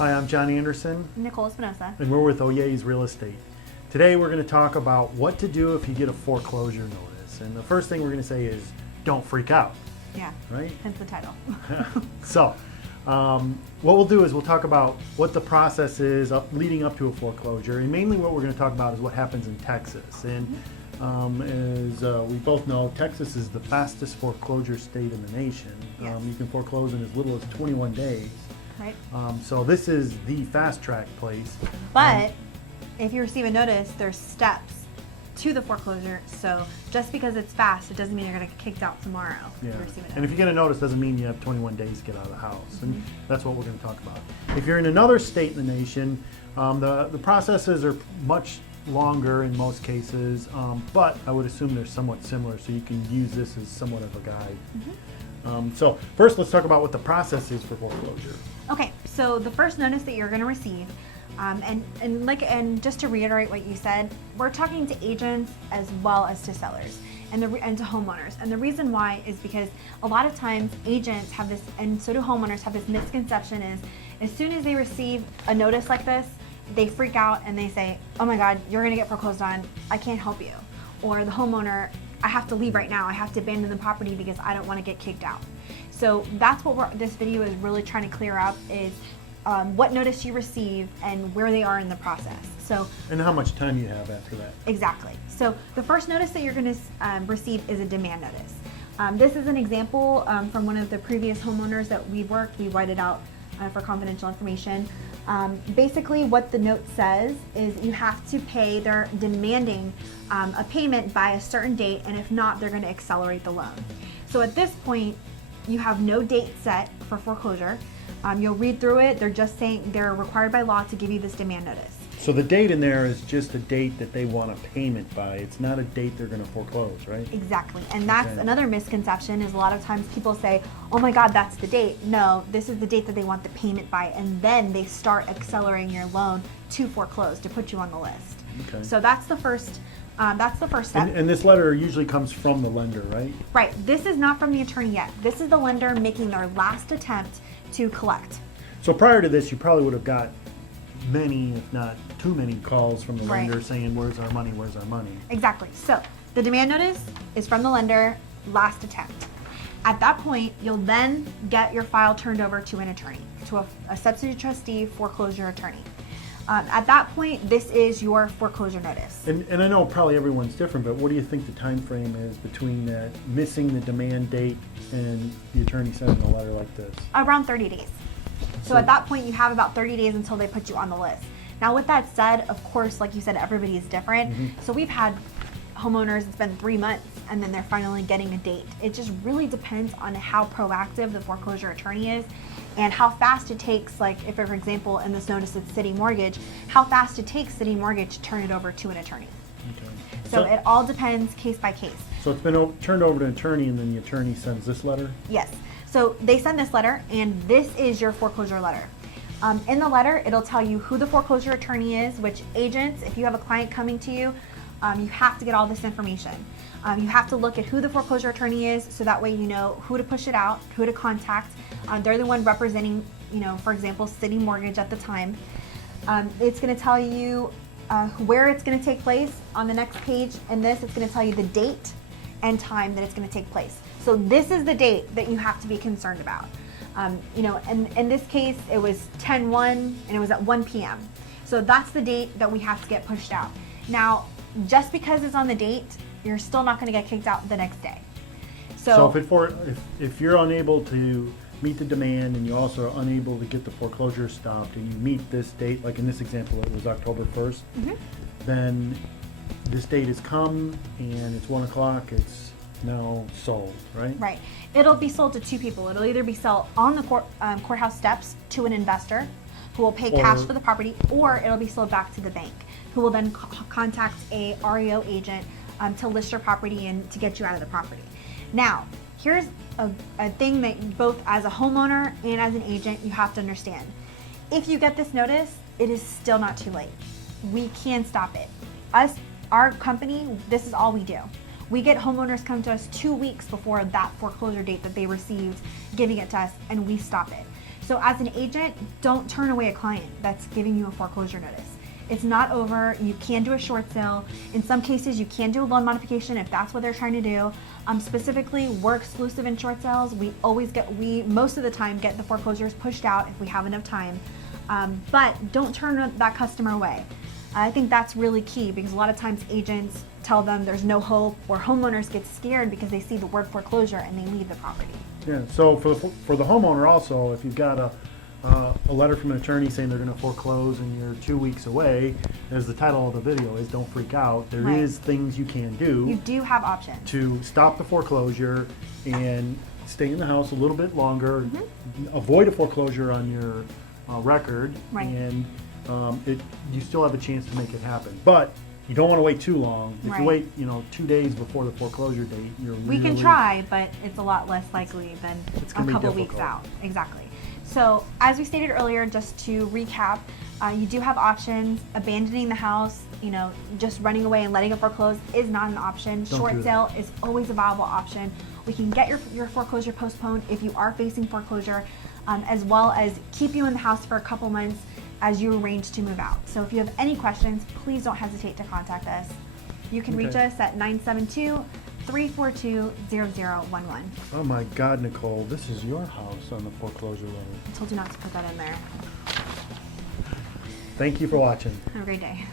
Hi, I'm John Anderson, Nicole Espinosa. and we're with Oyezz Real Estate. Today we're going to talk about what to do if you get a foreclosure notice. And the first thing we're going to say is don't freak out, Yeah, right? hence the title. So, what we'll do is we'll talk about what the process is leading up to a foreclosure, and mainly what we're going to talk about is what happens in Texas. And as we both know, Texas is the fastest foreclosure state in the nation. Yes. You can foreclose in as little as 21 days. Right. So this is the fast track place. But if you receive a notice, there's steps to the foreclosure. So just because it's fast, it doesn't mean you're going to get kicked out tomorrow. Yeah. If you receive a notice. And if you get a notice, doesn't mean you have 21 days to get out of the house. And that's what we're going to talk about. If you're in another state in the nation, the processes are much longer in most cases, but I would assume they're somewhat similar, so you can use this as somewhat of a guide. So first, let's talk about what the process is for foreclosure. Okay, so the first notice that you're going to receive, and just to reiterate what you said, we're talking to agents as well as to sellers and to homeowners. And the reason why is because a lot of times agents have this, and so do homeowners, have this misconception is as soon as they receive a notice like this, they freak out and they say, oh my God, you're going to get foreclosed on, I can't help you. Or the homeowner, I have to leave right now, I have to abandon the property because I don't want to get kicked out. So that's what this video is really trying to clear up is what notice you receive and where they are in the process. So, And how much time you have after that. exactly. So the first notice that you're going to receive is a demand notice. This is an example from one of the previous homeowners that we've worked. We write it out for confidential information. Basically what the note says is you have to pay, they're demanding a payment by a certain date, and if not, they're going to accelerate the loan. So at this point, you have no date set for foreclosure. You'll read through it. They're just saying they're required by law to give you this demand notice. So the date in there is just a date that they want a payment by. It's not a date they're going to foreclose, right? Exactly. And that's Okay. another misconception is a lot of times people say, oh my God, that's the date. No, this is the date that they want the payment by, and then they start accelerating your loan to foreclose, to put you on the list. Okay. So that's the first step. And this letter usually comes from the lender, right? Right. This is not from the attorney yet. This is the lender making their last attempt to collect. So prior to this, you probably would have got many, if not too many, calls from the Right. lender saying, where's our money, where's our money? Exactly. So the demand notice is from the lender, last attempt. At that point, you'll then get your file turned over to an attorney, to a substitute trustee foreclosure attorney. At that point, this is your foreclosure notice. And I know probably everyone's different, but what do you think the time frame is between that missing the demand date and the attorney sending a letter like this? Around 30 days. So at that point, you have about 30 days until they put you on the list. Now, with that said, of course, like you said, everybody is different. So we've had homeowners, it's been 3 months, and then they're finally getting a date. It just really depends on how proactive the foreclosure attorney is and how fast it takes, like if, for example, in this notice it's City Mortgage, how fast it takes City Mortgage to turn it over to an attorney. Okay. So it all depends case by case. So it's been turned over to an attorney, and then the attorney sends this letter? Yes. So they send this letter, and this is your foreclosure letter. In the letter, it'll tell you who the foreclosure attorney is, which agents, if you have a client coming to you, you have to get all this information. You have to look at who the foreclosure attorney is, so that way you know who to push it out, who to contact. They're the one representing, for example, City Mortgage at the time. It's going to tell you where it's going to take place on the next page. In this, it's going to tell you the date and time that it's going to take place. So this is the date that you have to be concerned about. And in this case, it was 10/1 and it was at 1 p.m. So that's the date that we have to get pushed out. Now, just because it's on the date, you're still not going to get kicked out the next day. So if you're unable to meet the demand and you also are unable to get the foreclosure stopped and you meet this date, like in this example, it was October 1st, then this date has come and it's 1 o'clock, it's now sold, right? Right. It'll be sold to two people. It'll either be sold on the courthouse steps to an investor who will pay cash for the property, or it'll be sold back to the bank, who will then contact a REO agent to list your property and to get you out of the property. Now, here's a thing that both as a homeowner and as an agent you have to understand. If you get this notice, it is still not too late. We can stop it. Our company, this is all we do. We get homeowners come to us 2 weeks before that foreclosure date that they received, giving it to us, and we stop it. So as an agent, don't turn away a client that's giving you a foreclosure notice. It's not over. You can do a short sale. In some cases, you can do a loan modification if that's what they're trying to do. Specifically, we're exclusive in short sales. We most of the time get the foreclosures pushed out if we have enough time. But don't turn that customer away. I think that's really key because a lot of times agents tell them there's no hope, or homeowners get scared because they see the word foreclosure and they leave the property. Yeah, so for the homeowner also, if you've got a letter from an attorney saying they're going to foreclose and you're 2 weeks away, as the title of the video is, don't freak out. There Right. is things you can do. You do have options. To stop the foreclosure and stay in the house a little bit longer, avoid a foreclosure on your record, Right. and you still have a chance to make it happen. But you don't want to wait too long. If Right. you wait, 2 days before the foreclosure date, We can try, but it's a lot less likely than It's a gonna be couple weeks difficult. out. Exactly. So as we stated earlier, just to recap, you do have options. Abandoning the house, just running away and letting it foreclose is not an option. Don't Short do that. sale is always a viable option. We can get your foreclosure postponed if you are facing foreclosure, as well as keep you in the house for a couple months as you arrange to move out. So if you have any questions, please don't hesitate to contact us. You can reach Okay. us at 972-342-0011. Oh my God, Nicole, this is your house on the foreclosure letter. I told you not to put that in there. Thank you for watching. Have a great day.